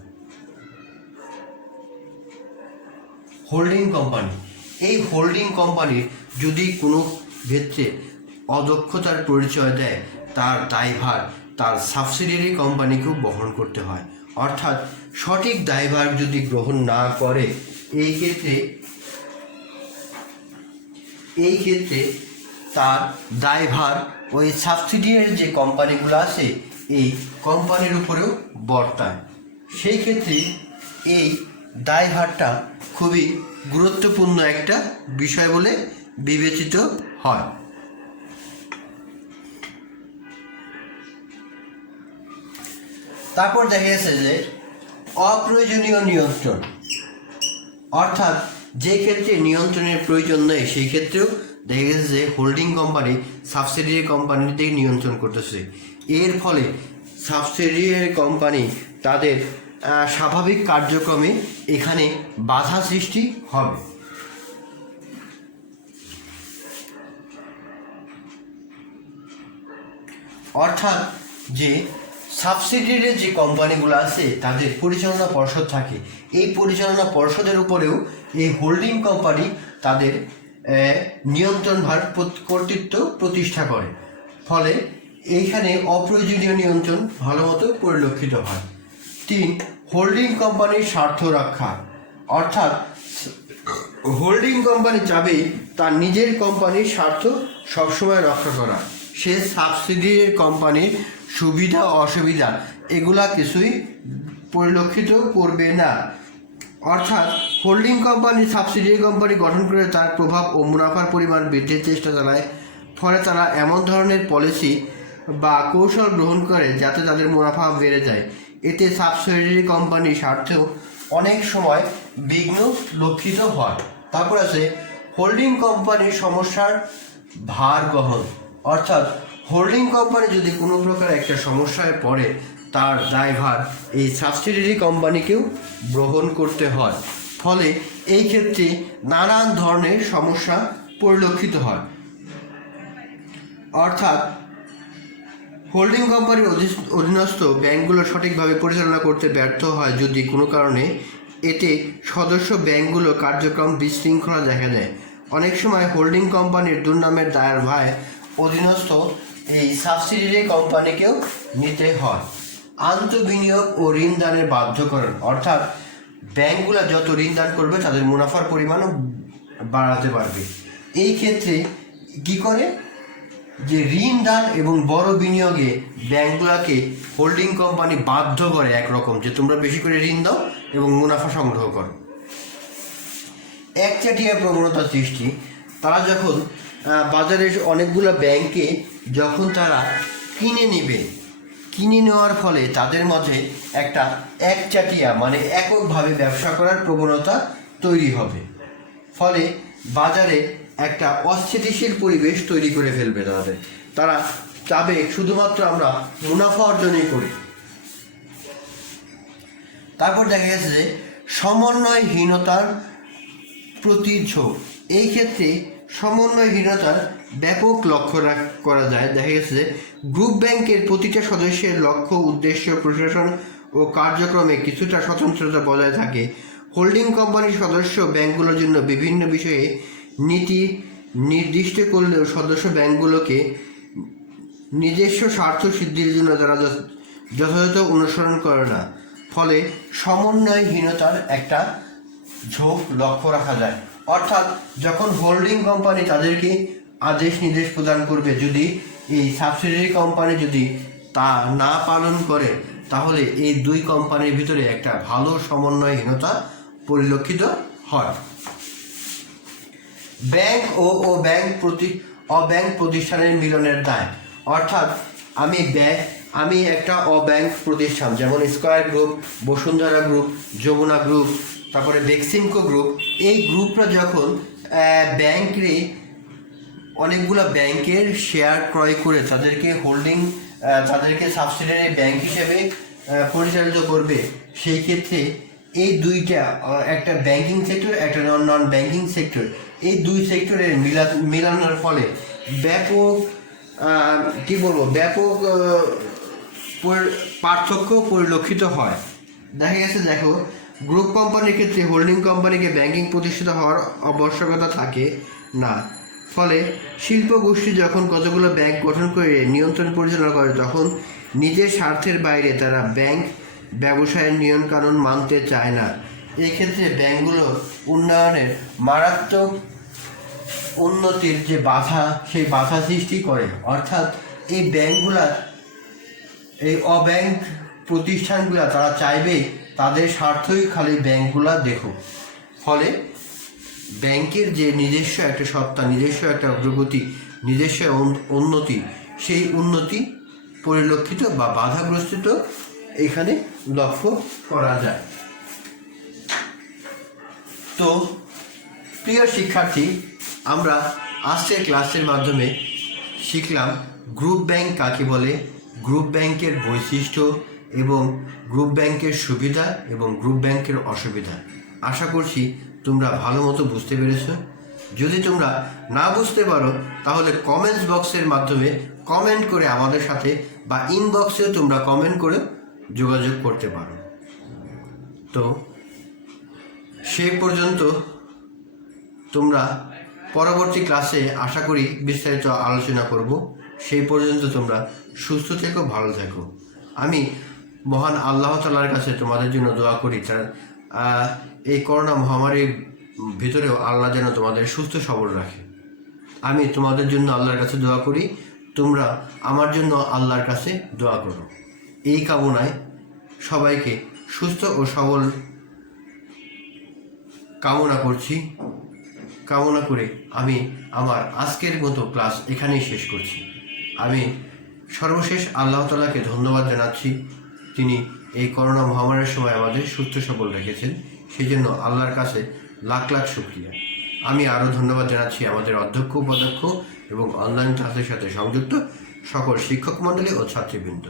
হোল্ডিং কোম্পানি, এই হোল্ডিং কোম্পানির যদি কোনো ক্ষেত্রে অদক্ষতার পরিচয় দেয়, তার দায়ভার তার সাবসিডিয়ারি কোম্পানিকেও বহন করতে হয়। অর্থাৎ সঠিক দায়ভার যদি গ্রহণ না করে, এই ক্ষেত্রে তার দায়ভার ওই সাবসিডিয়ারি যে কোম্পানিগুলো আছে এই কোম্পানির উপরেও বর্তায়। সেই ক্ষেত্রে এই দায়ভারটা খুবই গুরুত্বপূর্ণ একটা বিষয় বলে বিবেচিত হয়। তারপর দেখা গেছে যে অপ্রয়োজনীয় নিয়ন্ত্রণ। অর্থাৎ যে ক্ষেত্রে নিয়ন্ত্রণের প্রয়োজন নেই সেই ক্ষেত্রেও দেখা গেছে যে হোল্ডিং কোম্পানি সাবসিডিয়ারি কোম্পানিতে নিয়ন্ত্রণ করতেছে। এর ফলে সাবসিডিয়ারি কোম্পানি তাদের স্বাভাবিক কার্যক্রমে এখানে বাধা সৃষ্টি হবে। অর্থাৎ যে সাবসিডিয়ারি যে কোম্পানিগুলো আছে তাদের পরিচালনা পর্ষদ থাকে, এই পরিচালনা পর্ষদের উপরেও এই হোল্ডিং কোম্পানি তাদের নিয়ন্ত্রণভার কর্তৃত্ব প্রতিষ্ঠা করে। ফলে এইখানে অপ্রয়োজনীয় নিয়ন্ত্রণ ভালো মতো পরিলক্ষিত হয়। 3, হোল্ডিং কোম্পানির স্বার্থ রক্ষা। অর্থাৎ হোল্ডিং কোম্পানি চাবে তার নিজের কোম্পানির স্বার্থ সবসময় রক্ষা করা, সে সাবসিডিয়ারি কোম্পানির সুবিধা অসুবিধা এগুলা কিছুই পরিলক্ষিত করবে না। অর্থাৎ হোল্ডিং কোম্পানি সাবসিডিয়ারি কোম্পানি গঠন করে তার প্রভাব ও মুনাফার পরিমাণ বৃদ্ধির চেষ্টা চালায়। ফলে তারা এমন ধরনের পলিসি বা কৌশল গ্রহণ করে যাতে তাদের মুনাফা বেড়ে যায়। এতে সাবসিডিয়ারি কোম্পানির স্বার্থ অনেক সময় বিঘ্ন লক্ষিত হয়। তারপর আছে হোল্ডিং কোম্পানির সমস্যার ভার বহন। অর্থাৎ হোল্ডিং কোম্পানি যদি কোনো প্রকার একটা সমস্যায় পড়ে তার দায়ভার এই সাবসিডিয়ারি কোম্পানিকেও গ্রহণ করতে হয়। ফলে এই ক্ষেত্রে নানান ধরনের সমস্যা পরিলক্ষিত হয়। অর্থাৎ হোল্ডিং কোম্পানির অধীনস্থ ব্যাংকগুলো সঠিকভাবে পরিচালনা করতে ব্যর্থ হয় যদি কোনো কারণে, এতে সদস্য ব্যাংকগুলো কার্যক্রম বিশৃঙ্খলা দেখা দেয়। অনেক সময় হোল্ডিং কোম্পানির দুর্নামের দায়ের ভার অধীনস্থ এই সাবসিডিয়ারি কোম্পানিকেও নিতে হয়। আন্তঃবিনিয়োগ ও ঋণ দানের বাধ্যকরণ। অর্থাৎ ব্যাংকগুলো যত ঋণ দান করবে তাদের মুনাফার পরিমাণও বাড়াতে পারবে। এই ক্ষেত্রে কী করে, যে ঋণ দান এবং বড় বিনিয়োগে ব্যাংকগুলোকে হোল্ডিং কোম্পানি বাধ্য করে একরকম যে তোমরা বেশি করে ঋণ দাও এবং মুনাফা সংগ্রহ করো। একচাটিয়া প্রবণতা সৃষ্টি। তারা যখন বাজারে অনেকগুলো ব্যাংকে যখন তারা কিনে নেওয়ার ফলে তাদের মাঝে একটা একচাটিয়া মানে এককভাবে ব্যবসা করার প্রবণতা তৈরি হবে। ফলে বাজারে একটা অস্থিতিশীল পরিবেশ তৈরি করে ফেলবে তারা চাবে শুধুমাত্র আমরা মুনাফা অর্জনই করি। তারপর দেখা গেছে যে সমন্বয়হীনতার প্রতি ঝোঁক। এই ক্ষেত্রে সমন্বয়হীনতার ব্যাপক লক্ষ্য করা যায়। দেখা গেছে যে গ্রুপ ব্যাংকের প্রতিটা সদস্যের লক্ষ্য, উদ্দেশ্য, প্রশাসন ও কার্যক্রমে কিছুটা স্বতন্ত্রতা বজায় থাকে। হোল্ডিং কোম্পানির সদস্য ব্যাংকগুলোর জন্য বিভিন্ন বিষয়ে নীতি নির্দিষ্ট করলেও সদস্য ব্যাংকগুলোকে নিজস্ব স্বার্থ সিদ্ধির জন্য তারা যথাযথ অনুসরণ করে না। ফলে সমন্বয়হীনতার একটা ঝোঁক লক্ষ্য রাখা যায়। অর্থাৎ যখন হোল্ডিং কোম্পানি তাদেরকে আদেশ নির্দেশ প্রদান করবে, যদি এই সাবসিডিয়ারি কোম্পানি যদি তা না পালন করে তাহলে এই দুই কোম্পানির ভিতরে একটা ভালো সমন্বয়হীনতা পরিলক্ষিত হয়। ব্যাংক ও অব্যাংক প্রতিষ্ঠানের মিলনের দায়। অর্থাৎ আমি একটা অব্যাংক প্রতিষ্ঠান যেমন square group, Bashundhara group, Jamuna group, তারপরে বেক্সিমকো গ্রুপ, এই গ্রুপরা যখন ব্যাংকে অনেকগুলো ব্যাংকের শেয়ার ক্রয় করে তাদেরকে সাবসিডিয়ারি ব্যাংক হিসেবে পরিচালিত করবে, সেই ক্ষেত্রে এই দুইটা, একটা ব্যাংকিং সেক্টর, একটা নন ব্যাংকিং সেক্টর, এই দুই সেক্টরের মিলানোর ফলে ব্যাপক পার্থক্য পরিলক্ষিত হয়। দেখা গেছে গ্রুপ কোম্পানির ক্ষেত্রে হোল্ডিং কোম্পানিকে ব্যাংকিং প্রতিষ্ঠিত হওয়ার আবশ্যকতা থাকে না। ফলে শিল্প গোষ্ঠী যখন কতগুলো ব্যাংক গঠন করে নিয়ন্ত্রণ পরিচালনা করে তখন নিজের স্বার্থের বাইরে তারা ব্যাংক ব্যবসায়ের নিয়মকানুন মানতে চায় না। এক্ষেত্রে ব্যাংকগুলো উন্নয়নের মারাত্মক উন্নতির যে বাধা, সেই বাধা সৃষ্টি করে। অর্থাৎ এই অব্যাংক প্রতিষ্ঠানগুলা তারা চাইবে তাদের স্বার্থই খালি ব্যাংকগুলা দেখুক। ফলে ব্যাংকের যে নিজস্ব একটা সত্তা, নিজস্ব একটা অগ্রগতি, নিজস্ব উন্নতি, সেই উন্নতি পরিলক্ষিত বা বাধাগ্রস্ত এখানে লক্ষ্য করা যায়। তো প্রিয় শিক্ষার্থী, আমরা আজকের ক্লাসের মাধ্যমে শিখলাম গ্রুপ ব্যাংক কাকে বলে, গ্রুপ ব্যাংকের বৈশিষ্ট্য এবং গ্রুপ ব্যাংকের সুবিধা এবং গ্রুপ ব্যাংকের অসুবিধা। আশা করছি তোমরা ভালো মতো বুঝতে পেরেছো। যদি তোমরা না বুঝতে পারো তাহলে কমেন্টস বক্সের মাধ্যমে কমেন্ট করে আমাদের সাথে বা ইনবক্সেও তোমরা কমেন্ট করে যোগাযোগ করতে পারো। তো সেই পর্যন্ত তোমরা পরবর্তী ক্লাসে আশা করি বিস্তারিত আলোচনা করব। সেই পর্যন্ত তোমরা সুস্থ থেকো, ভালো থেকো। আমি মহান আল্লাহ তাআলার কাছে তোমাদের জন্য দোয়া করি, এই করোনা মহামারীর ভিতরেও আল্লাহ যেন তোমাদের সুস্থ সবল রাখে। আমি তোমাদের জন্য আল্লাহর কাছে দোয়া করি, তোমরা আমার জন্য আল্লাহর কাছে দোয়া করো। এই কামনায় সবাইকে সুস্থ ও সবল কামনা করছি। কামনা করে আমি আমার আজকের মতো ক্লাস এখানেই শেষ করছি। আমি সর্বশেষ আল্লাহ তাআলাকে ধন্যবাদ জানাচ্ছি, তিনি এই করোনা মহামারীর সময় আমাদের সুস্থ সবল রেখেছেন, সেই জন্য আল্লাহর কাছে লাখ লাখ শুকরিয়া। আমি আরও ধন্যবাদ জানাচ্ছি আমাদের অধ্যক্ষ, উপাধ্যক্ষ এবং অনলাইন ক্লাসের সাথে সংযুক্ত সকল শিক্ষক মণ্ডলী ও ছাত্রবৃন্দ।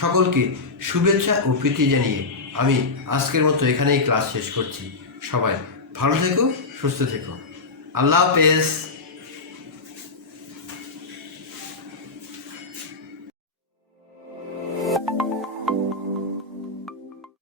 সকলকে শুভেচ্ছা ও প্রীতি জানিয়ে আমি আজকের মতো এখানেই ক্লাস শেষ করছি। সবাই ভালো থেকো, সুস্থ থেকো। আল্লাহ হাফেজ।